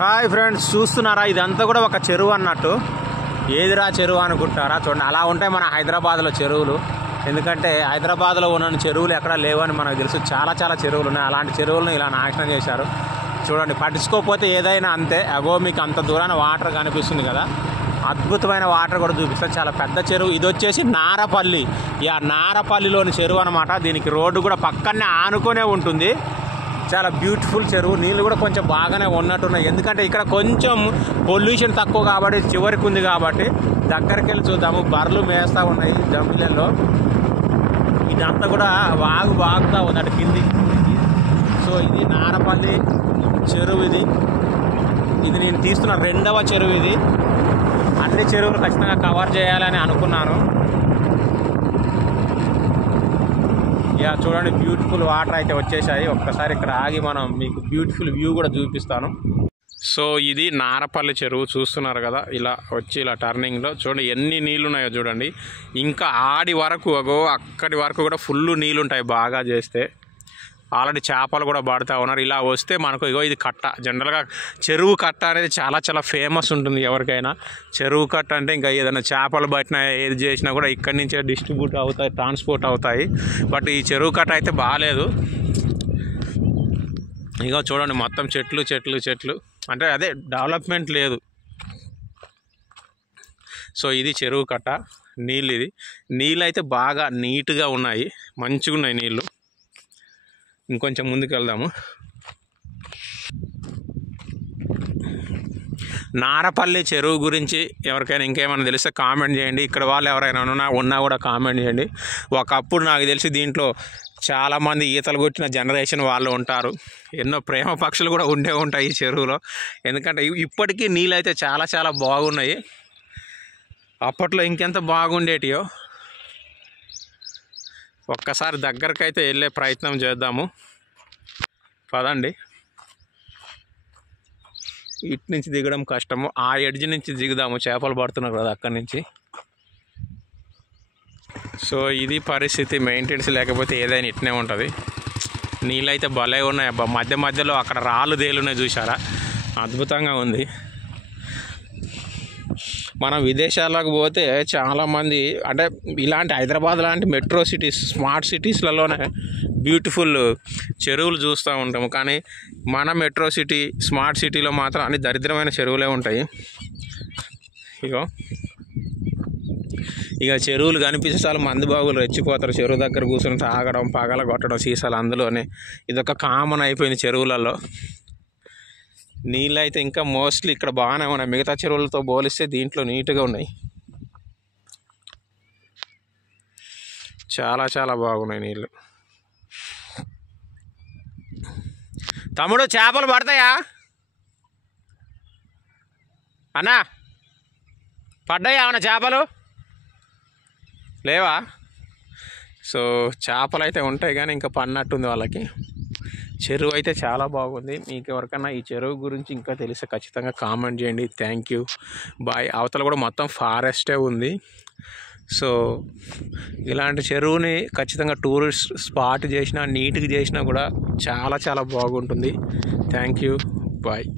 Hi friends, చూస్తున్నారా ఇదంతా కూడా ఒక చెరువు అన్నట్టు. ఏదిరా చెరువు అనుకుంటారా? చూడండి, అలా ఉంటాయి మన హైదరాబాద్లో చెరువులు. ఎందుకంటే హైదరాబాద్లో ఉన్న చెరువులు ఎక్కడా లేవని మనకు తెలుసు. చాలా చాలా చెరువులు ఉన్నాయి. అలాంటి చెరువులను ఇలా నాశనం చేశారు. చూడండి, పట్టించుకోకపోతే ఏదైనా అంతే. అగో మీకు అంత దూరాన వాటర్ కనిపిస్తుంది కదా, అద్భుతమైన వాటర్ కూడా చూపిస్తారు. చాలా పెద్ద చెరువు. ఇది వచ్చేసి నారపల్లి. ఈ నారపల్లిలోని చెరువు అనమాట. దీనికి రోడ్డు కూడా పక్కనే ఆనుకొనే ఉంటుంది. చాలా బ్యూటిఫుల్ చెరువు. నీళ్ళు కూడా కొంచెం బాగానే ఉన్నట్టున్నాయి. ఎందుకంటే ఇక్కడ కొంచెం పొల్యూషన్ తక్కువ కాబట్టి, చివరికి ఉంది కాబట్టి దగ్గరికి వెళ్ళి చూద్దాము. బర్రెలు మేస్తూ ఉన్నాయి జంపులలో. ఇదంతా కూడా వాగుతూ ఉంది అటు కింది. సో ఇది నారపల్లి చెరువు. ఇది నేను తీస్తున్న రెండవ చెరువు. ఇది అన్ని చెరువులు ఖచ్చితంగా కవర్ చేయాలని అనుకున్నాను. యా చూడండి, బ్యూటిఫుల్ వాటర్ అయితే వచ్చేసాయి. ఒక్కసారి ఇక్కడ ఆగి మనం మీకు బ్యూటిఫుల్ వ్యూ కూడా చూపిస్తాను. సో ఇది నారపల్లి చెరువు చూస్తున్నారు కదా. ఇలా వచ్చి ఇలా టర్నింగ్లో చూడండి ఎన్ని నీళ్ళు ఉన్నాయో చూడండి. ఇంకా ఆడి వరకు అక్కడి వరకు కూడా ఫుల్ నీళ్ళు ఉంటాయి బాగా చేస్తే. ఆల్రెడీ చేపలు కూడా పడుతూ ఉన్నారు. ఇలా వస్తే మనకు ఇది కట్ట. జనరల్గా చెరువు కట్ట అనేది చాలా చాలా ఫేమస్ ఉంటుంది ఎవరికైనా. చెరువు కట్ట అంటే ఇంకా ఏదైనా చేపలు పట్టినా ఏది చేసినా కూడా ఇక్కడి నుంచే డిస్ట్రిబ్యూట్ అవుతాయి, ట్రాన్స్పోర్ట్ అవుతాయి. బట్ ఈ చెరువు కట్ట అయితే బాగాలేదు. ఇగో చూడండి, మొత్తం చెట్లు చెట్లు చెట్లు, అంటే అదే డెవలప్మెంట్ లేదు. సో ఇది చెరువు కట్ట. నీళ్ళు అయితే బాగా నీట్గా ఉన్నాయి, మంచిగా ఉన్నాయి నీళ్ళు. ఇంకొంచెం ముందుకు వెళ్దాము. నారపల్లి చెరువు గురించి ఎవరికైనా ఇంకేమైనా తెలిస్తే కామెంట్ చేయండి. ఇక్కడ వాళ్ళు ఎవరైనా ఉన్నా కూడా కామెంట్ చేయండి. ఒకప్పుడు నాకు తెలిసి దీంట్లో చాలామంది ఈతలు కొట్టిన జనరేషన్ వాళ్ళు ఉంటారు. ఎన్నో ప్రేమ పక్షులు కూడా ఉంటాయి ఈ చెరువులో. ఎందుకంటే ఇప్పటికీ నీళ్ళు అయితే చాలా చాలా బాగున్నాయి. అప్పట్లో ఇంకెంత బాగుండేటియో. ఒక్కసారి దగ్గరకైతే వెళ్ళే ప్రయత్నం చేద్దాము. పదండి. ఇటు నుంచి దిగడం కష్టము, ఆ ఎడ్జ్ నుంచి దిగుదాము. చేపలు పడుతున్నారు కదా అక్కడి నుంచి. సో ఇది పరిస్థితి. మెయింటెనెన్స్ లేకపోతే ఏదైనా ఇట్నే ఉంటుంది. నీళ్ళు అయితే భలే ఉన్నాయి అబ్బా. మధ్యలో అక్కడ రాళ్ళు తేలున్నాయి చూసారా, అద్భుతంగా ఉంది. మనం విదేశాలకు పోతే చాలామంది అంటే ఇలాంటి హైదరాబాద్ లాంటి మెట్రో సిటీస్, స్మార్ట్ సిటీస్లలోనే బ్యూటిఫుల్ చెరువులు చూస్తూ ఉంటాము. కానీ మన మెట్రో సిటీ, స్మార్ట్ సిటీలో మాత్రం అన్ని దరిద్రమైన చెరువులే ఉంటాయి. ఇక చెరువులు కనిపిస్తే చాలా మంది బాగులు రెచ్చిపోతారు. చెరువు దగ్గర కూర్చొని తాగడం, పగల కొట్టడం సీసాలు అందులోనే. ఇదొక కామన్ అయిపోయింది చెరువులలో. నీళ్ళు అయితే ఇంకా మోస్ట్లీ ఇక్కడ బాగానే ఉన్నాయి. మిగతా చెరువులతో పోలిస్తే దీంట్లో నీట్గా ఉన్నాయి. చాలా చాలా బాగున్నాయి నీళ్ళు. తమ్ముడు, చేపలు పడతాయా అన్నా? పడ్డాయా ఏమన్నా చేపలు? లేవా? సో చేపలు అయితే ఉంటాయి కానీ ఇంకా పడినట్టుంది వాళ్ళకి. చెరువు అయితే చాలా బాగుంది. మీకు ఎవరికైనా ఈ చెరువు గురించి ఇంకా తెలిస్తే ఖచ్చితంగా కామెంట్ చేయండి. Thank you, bye. అవతల కూడా మొత్తం ఫారెస్టే ఉంది. సో ఇలాంటి చెరువుని ఖచ్చితంగా టూరిస్ట్ స్పాట్ చేసినా, నీట్గా చేసినా కూడా చాలా చాలా బాగుంటుంది. Thank you, bye.